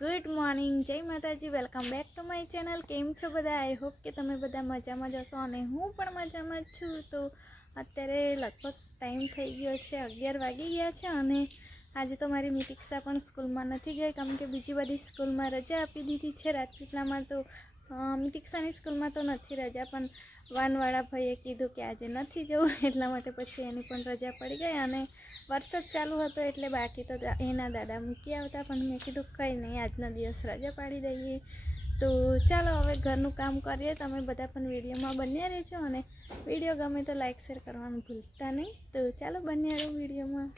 Good morning जय माताजी welcome back to my channel. केम छो बधा? आई होप कि तमे बधा मजामां ज हशो अने हूँ पण मजामां ज छुं। तो अत्यारे लगभग टाइम थई गयो छे, 11 वागी गया छे अने आज तो मारी मीटिक्सा पण स्कूलमां नथी गई कारण के बीजी बधी स्कूलमां रजा आपी दीधी छे। રાજપીપળામાં तो મીટિક્સાની स्कूलमां तो नथी रजा, पण वानवाळा भाईए कीधुं कि आजे नथी जवुं એટલા માટે પછી એની પણ રજા પડી ગઈ અને વરસાદ ચાલુ હતો એટલે બાકી તો એના દાદા મૂકી આવતા, પણ મેં કીધું કંઈ નહીં, આજના દિવસ રજા પાડી દઈએ। તો ચાલો હવે ઘરનું કામ કરીએ। તમે બધા પણ વિડીયોમાં બન્યા રહેજો અને વિડીયો ગમે તો લાઈક શેર કરવાનું ભૂલતા નહીં। તો ચાલો બન્યા રહો વિડીયોમાં।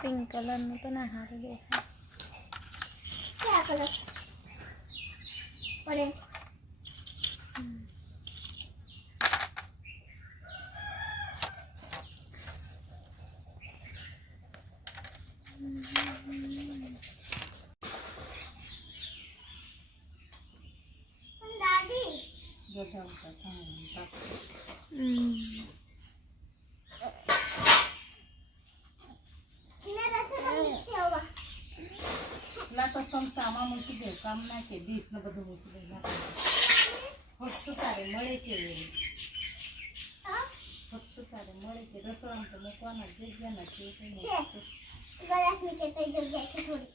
पिंक कलर में तो ना हार देखा। क्या कलर? ऑरेंज। दादी तो समसामा मूकी दे काम ना के 20 ने બધું મૂકી દે ના હોસ્તુ તારે મળે કે હોસ્તુ તારે મળે કે રસોડામાં તો મૂકવાના જગ્યા નથી છે ગલાસ में के तई जगह છે થોડી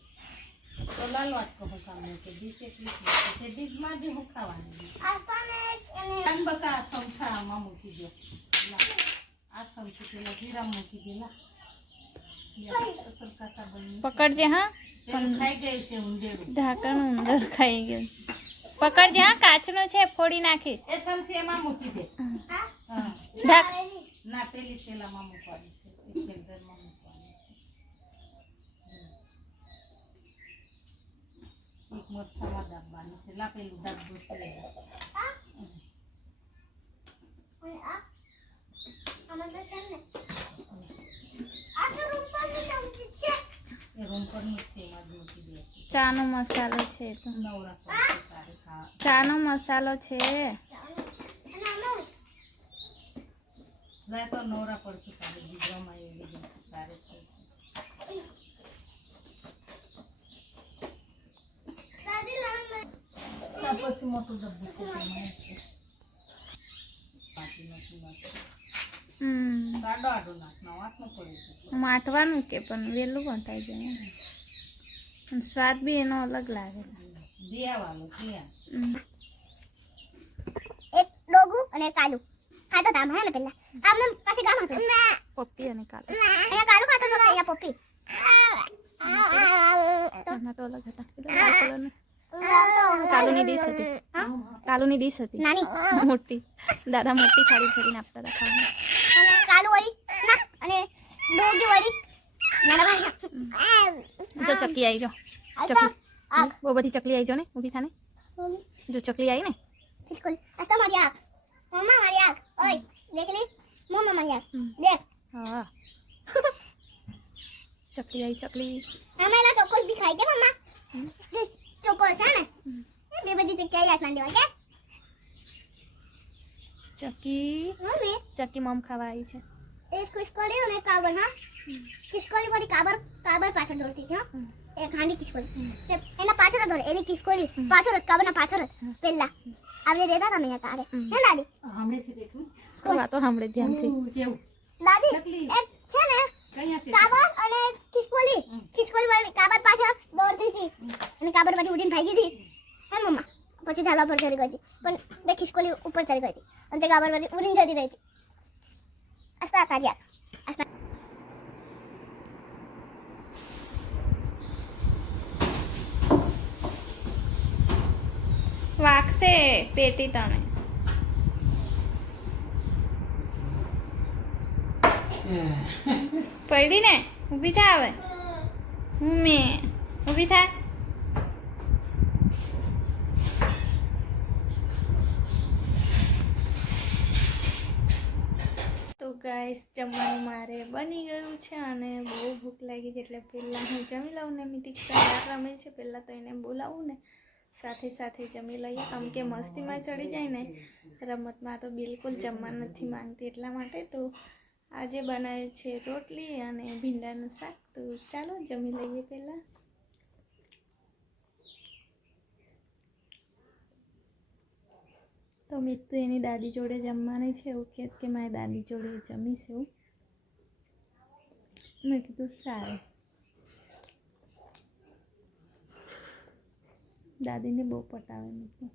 તો લાલ વાત કહું કામ કે 20 21 તે 20 માં બી હું ખાવાની આસ્તાને અને અંબકા સમસામાં મૂકી દે આ સમસી પેલા જીરા મૂકી દે ના સરકા સાબન પકડજે હા, પણ ખાઈ ગઈ છે ઉંદેડું, ઢાંકણ અંદર ખાઈ ગયું। પકડજે હા, કાચનો છે, ફોડી નાખીશ। એ સમસી એમાં મૂકી દે। હા હા ઢાક ના પેલી પેલામાં મૂકવાની છે, એક ફિલ્ટરમાં મૂકવાની છે, એક મરચામાં દાબવાની છે, લા પેલું દાબ દોસી અને આ આમાં તો છે ને આ તો રૂપાની ચમચી છે એ રૂમ પર મૂકી એમાં જ મૂકી દે। ચાનો મસાલો છે, તો નવરા પડશે તારે ખા ચાનો મસાલો છે। અને આમાં લાય તો નવરા પડશે તારે બીજામાં એવી જશે તારે ખાઈ દાદી લાવ પછી મોટું ડબ્બું છે તેમાં પાટી નાખી આડો આડો નાખનો વાત ન પડે છે માટવાનું કે પણ વેલું વટાઈ જાય અને સ્વાદ બી એનો અલગ લાગે। દિયાવાળું ત્યાં એક ડોગુ અને કાલુ ખાતો તા હે ને પેલા આમને પાછી ગામ હતો પપ્પી અને કાળું અહીંયા કાલુ ખાતો તો અહીંયા પપ્પી એના તો અલગ હતા। લાલ કલરનું કાલુની ડીશ હતી, કાલુની ડીશ હતી નાની મોટી, દાદા મોટી થાળી ભરીને આપતા હતા ખાવાનું। અને કાલુ વળી ના અને ડોગી વળી નાના ભાઈ જો ચકલી આવી, જો ચકલી બહુ બધી ચકલી આવી, જો ને ઊભી થાને, જો ચકલી આવી ને ખિસકોલી આસ્તા મારી આંખ મમ્મા મારી આંખ ઓય દેખ લે મમ્મા મારી આંખ દેખ હા ચકલી આવી, ચકલી આમેલા ચોકોસ બી ખાઈ કે મમ્મા ચોકોસ છે ને બે બધી જગ્યાએ હાથમાં દેવા કે ચકી મમ્મી ચકી મમ ખાવા આવી છે। એ ખિસકોલી અને કાબર હા ખિસકોલી વળી કાબર પાછળ દોડતી હતી હા એ ખાંડી ખિસકોલી એના પાછળ દોડે એની ખિસકોલી પાછળ કાબરના પાછળ પેલા આપણે દેતા હતા મેં તારે હે દાદી હમણે છે દેખું વાતો સાંભળે ધ્યાનથી। કેવું દાદી ચકલી એક છે ને કયા છે કાબર અને ખિસકોલી વાળી કાબર પાછળ દોડતી હતી અને કાબર પછી ઉડીને ભાગી હતી હે મમ્મા પછી ઝાડવા પર ચડી ગઈ હતી પણ તે ખિસકોલી ઉપર ચડી ગઈ હતી અને તે કાબર પછી ઉડીને જતી રહી હતી આસ્તા તારી આસ્તા વાઘ વાગશે પેટી તને. પડી ને ઊભી થા હવે. ઊભી થા. તો ગાઈસ જમવાનું મારે બની ગયું છે અને બહુ ભૂખ લાગી છે એટલે પહેલાં હું જમી લઉં ને મિતિક્ષા બહાર રમે છે પહેલાં તો એને બોલાવું ને સાથે સાથે જમી લઈએ કેમ કે મસ્તીમાં ચડી જાય ને રમતમાં તો બિલકુલ જમવા નથી માંગતી એટલા માટે તો આજે બનાવ્યું છે રોટલી અને ભીંડાનું શાક તો ચાલો જમી લઈએ પહેલાં. તો મિત્તુ એની દાદી જોડે જમવાની છે એવું કહે કે મારી દાદી જોડે જમીશ એવું. મેં કીધું સારું. દાદીને બહુ પટાવે મિત્તુ.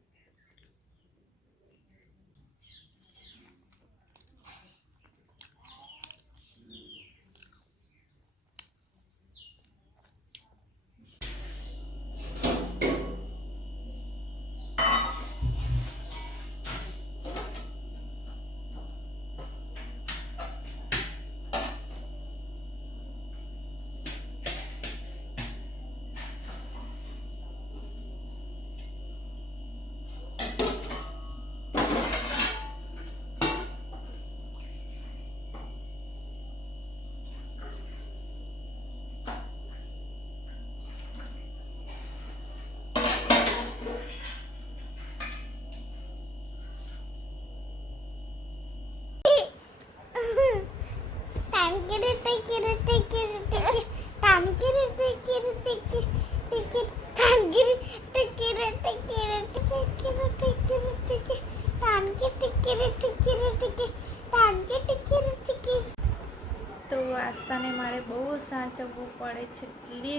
તો આસ્થાને મારે બહુ સાચવવું પડે છે એટલી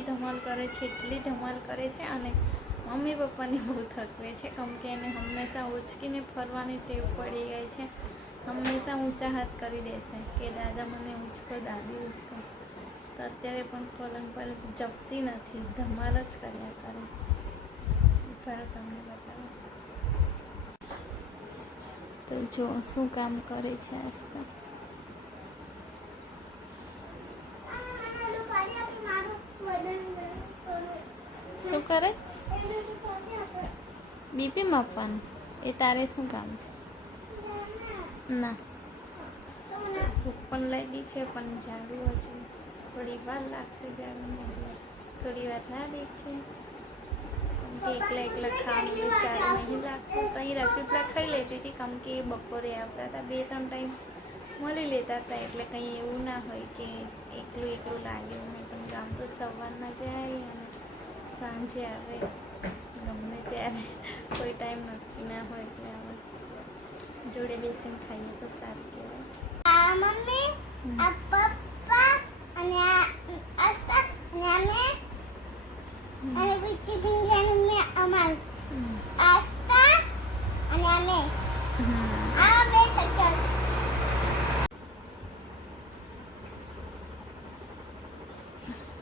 ધમાલ કરે છે અને મમ્મી પપ્પાને બહુ થકવે છે કેમ કે એને હંમેશા ઉચકીને ફરવાની ટેવ પડી ગઈ છે. હંમેશા ઊંચા હાથ કરી દેશે કે દાદા મને ઉચકો દાદી ઉચકો. તો અત્યારે પણ પલંગ પર જપતી નથી ધમાલ જ કર્યા કરે. પર તમને બતાવો તો જો શું કામ કરે છે આસ્થા. શું કરે બીપી માપવાનું એ તારે શું કામ છે. ના ભૂખ પણ લાગી છે પણ ઝાડુ હજુ થોડી વાર લાગશે ઝાડુને એટલે થોડી વાર ના દેખીએ કેમ કે એકલા ખાવાનું સારું નહીં લાગતું. તો અહીં રફીપલા ખાઈ લેતી હતી કેમ કે બપોરે આવતા હતા 2-3 ટાઈમ મળી લેતા હતા એટલે કંઈ એવું ના હોય કે એકલું લાગે એવું નહીં. પણ ગામ તો સવારના જાય અને સાંજે આવે ગમે ત્યારે કોઈ ટાઈમ નક્કી ના હોય એટલે આવે જોડે બેસીને ખાઈએ તો સારું કહેવાય. મમ્મી આ પપ્પા અને આ આસ્થા અને અમે અને બીજી ઢીંગલીનું મેં અમારું આસ્થા અને અમે આ બે તચલ છે.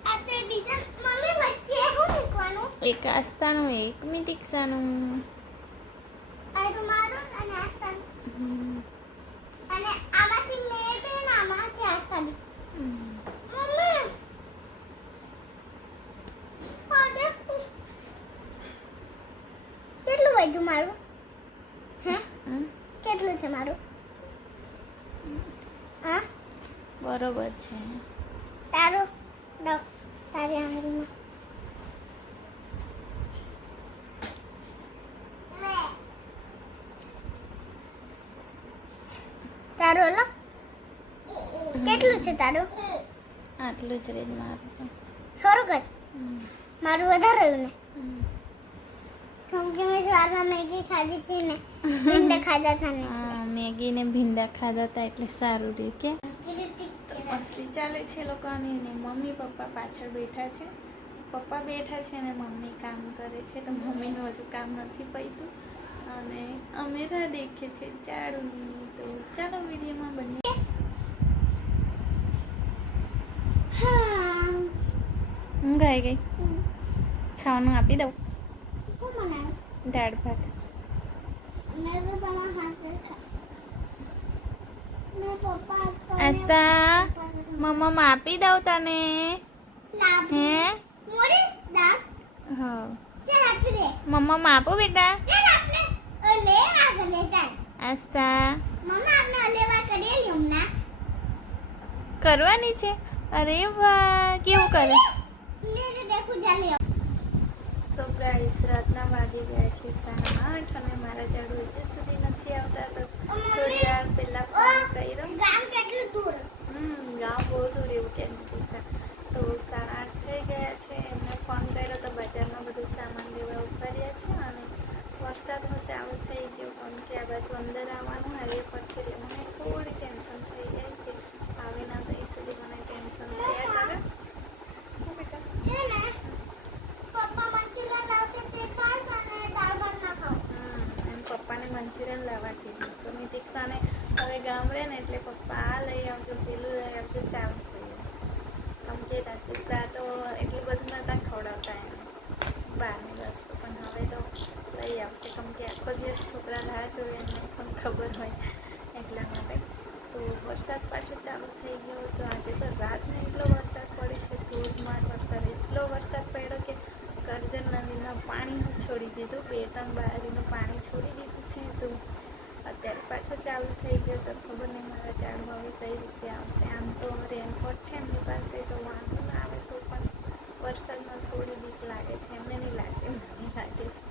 આ તો ડીઝલ મમ્મી વચ્ચે શું મૂકવાનું એક આસ્થાનું એક મિતિક્ષાનું આ તો મારું અને આસ્થાનું અને આમાંથી મેં બે ને આમાંથી આસ્થાની મમ્મી કેટલું વધ્યું મારું હે કેટલું છે મારું હા બરોબર છે. તારું દો તારી આંગળીમાં તારું લો કેટલું છે તારું આટલું જ રેજ મારું તો. થોડુંક જ મારું વધારે રહ્યું ને કેમ કે મેં સવારમાં મેગી ખાધી હતી ને ભીંડા ખાધા હતા ને હા મેગી ને ભીંડા ખાધા હતા એટલે સારું રહ્યું કે મસ્તી ચાલે છે લોકોની ને મમ્મી પપ્પા પાછળ બેઠા છે. પપ્પા બેઠા છે ને મમ્મી કામ કરે છે તો મમ્મીનું હજુ કામ નથી પત્યું અને અમે રાહ દેખીએ છીએ ઝાડુની. તો ચાલો વિડીયોમાં બને. ઊંઘ આવી ગઈ ખાવાનું આપી દઉં શું બનાવ્યું દાળ ભાત આસ્તા મમ્મા માપી દઉં તને હે હા મમ્મા માપો બેટા આસ્તા કરવાની છે અરે વાહ કેવું કરે તો ગાઈસ રાતના વાગી ગયા છે 8:30 અને મારા ઝાડુ હજુ સુધી નથી આવતા તો થોડી વાર પહેલા ફોન કર્યો ગામ બહુ દૂર એવું કેમ નથી તો 8:30 થઈ ગયા છે એમને ફોન કર્યો તો બજારમાં બધું સામાન લેવા ઉપાડ્યા છે અને વરસાદનો ચાલુ થઈ ગયો કેમ કે આ બાજુ અંદર આવવાનું હાલે પરથી એટલે મને થોડી ટેન્શન થઈ જાય કે આવે ના ત્યાં સુધી મને ટેન્શન થયા કરે પપ્પાને મંચુરિયન લાવવા કીધું તો નિતિક્ષાને હવે ગામડે ને એટલે પપ્પા આ લઈ આવજો પેલું લઈ આવજો ચાલુ થઈ ગયું આમ કે ટીકા તો એટલું બધું નતા ખવડાવતા એને બહારની વસ્તુ પણ હવે તો લઈ આવશે કેમ કે આખો દિવસ છોકરા રાહ જોઈએ એમને પણ ખબર હોય એટલા માટે તો વરસાદ પાછો ચાલુ થઈ ગયો તો આજે તો રાતને એટલો વરસાદ પડે છે ધોધમાર વરસાદ એટલો વરસાદ પડ્યો કે કરજણ નદીમાં પાણી છોડી દીધું 2-3 બારીનું પાણી છોડી દીધું છે તો અત્યારે પાછો ચાલુ થઈ ગયો તો ખબર નહીં મારા ઝાડમાં હવે કઈ રીતે આવશે આમ તો રેનકોટ છે એમની પાસે તો વાંધો ના આવે તો પણ વરસાદમાં થોડી બીક લાગે છે એમને નહીં લાગે મને લાગે છે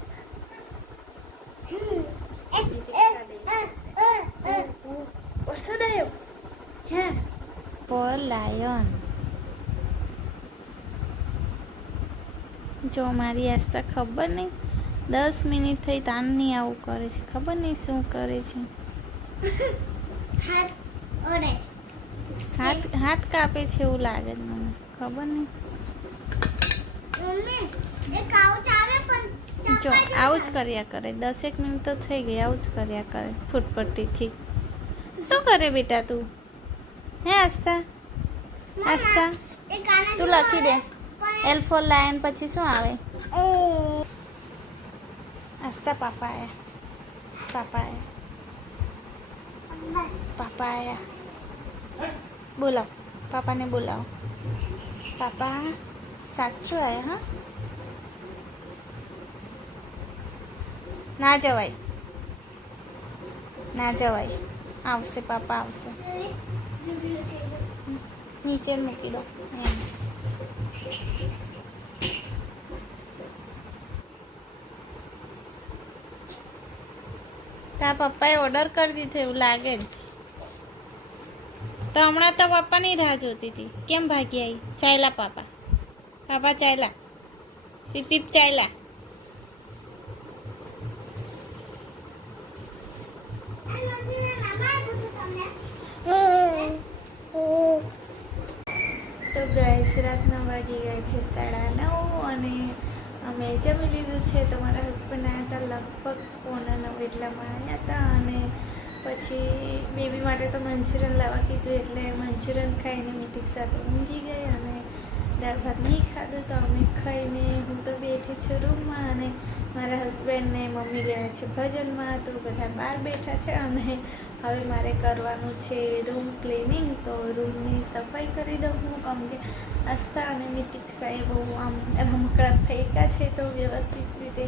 વરસાદ આવ્યો હે પર લાયન જો મારી આસ્તા ખબર નહીં 10 મિનિટ થઈ તાન નહીં આવું કરે છે ખબર નહીં શું કરે છે હાથ કાપે છે એવું લાગે છે મને ખબર નહીં જો આવું જ કર્યા કરે 10 મિનિટ તો થઈ ગઈ આવું જ કર્યા કરે ફૂટપટ્ટીથી શું કરે બેટા તું હે આસ્તા આસ્તા તું લખી દે L for lion પછી શું આવે આસ્તા પાપા આયા બોલાવ પાપાને બોલાવો પાપા સાચું આયા હા ના જવાય આવશે પાપા આવશે નીચે મૂકી દો એમ તારા પપ્પાએ ઓર્ડર કરી દીધો એવું લાગે જ તો હમણાં તો પપ્પાની રાહ જોતી હતી કેમ ભાગી આવી ચાલ્યા પાપા ચાલ્યા પીપ ચાલ્યા તો ગાઈસ રાતના વાગી ગયા છે 9:30 અને અમે જમી લીધું છે તો મારા હસબન્ડ આવ્યા હતા લગભગ 8:45 એટલામાં આવ્યા હતા અને પછી બેબી માટે તો મંચુરિયન લાવવા કીધું એટલે મંચુરિયન ખાઈને નિતિક્ષા તો ઊંઘી ગઈ અને દાળ ભાત નહીં ખાધું તો અમે ખાઈને હું તો બેઠી છું રૂમમાં અને મારા હસબન્ડને મમ્મી ગયા છે ભજનમાં તો બધા બહાર બેઠા છે અને હવે મારે કરવાનું છે રૂમ ક્લિનિંગ તો રૂમની સફાઈ કરી દઉં હું કેમ કે આસ્થા અને નિતિક્ષાએ બહુ આમ રમકડા ફેંકા છે તો વ્યવસ્થિત રીતે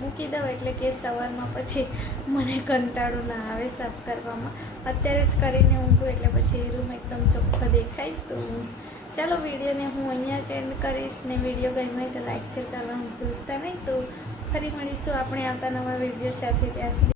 મૂકી દઉં એટલે કે સવારમાં પછી મને કંટાળો ના આવે સાફ કરવામાં અત્યારે જ કરીને ઊંઘું એટલે પછી રૂમ એકદમ ચોખ્ખો દેખાય તો ચાલો વિડીયોને હું અહીંયા જ એન્ડ કરીશ ને વિડીયો ગમ્યો હોય તો લાઈક શેર કરવાનું ભૂલતા નહીં તો ફરી મળીશું આપણે આવતા નવા વિડીયો સાથે ત્યાં સુધી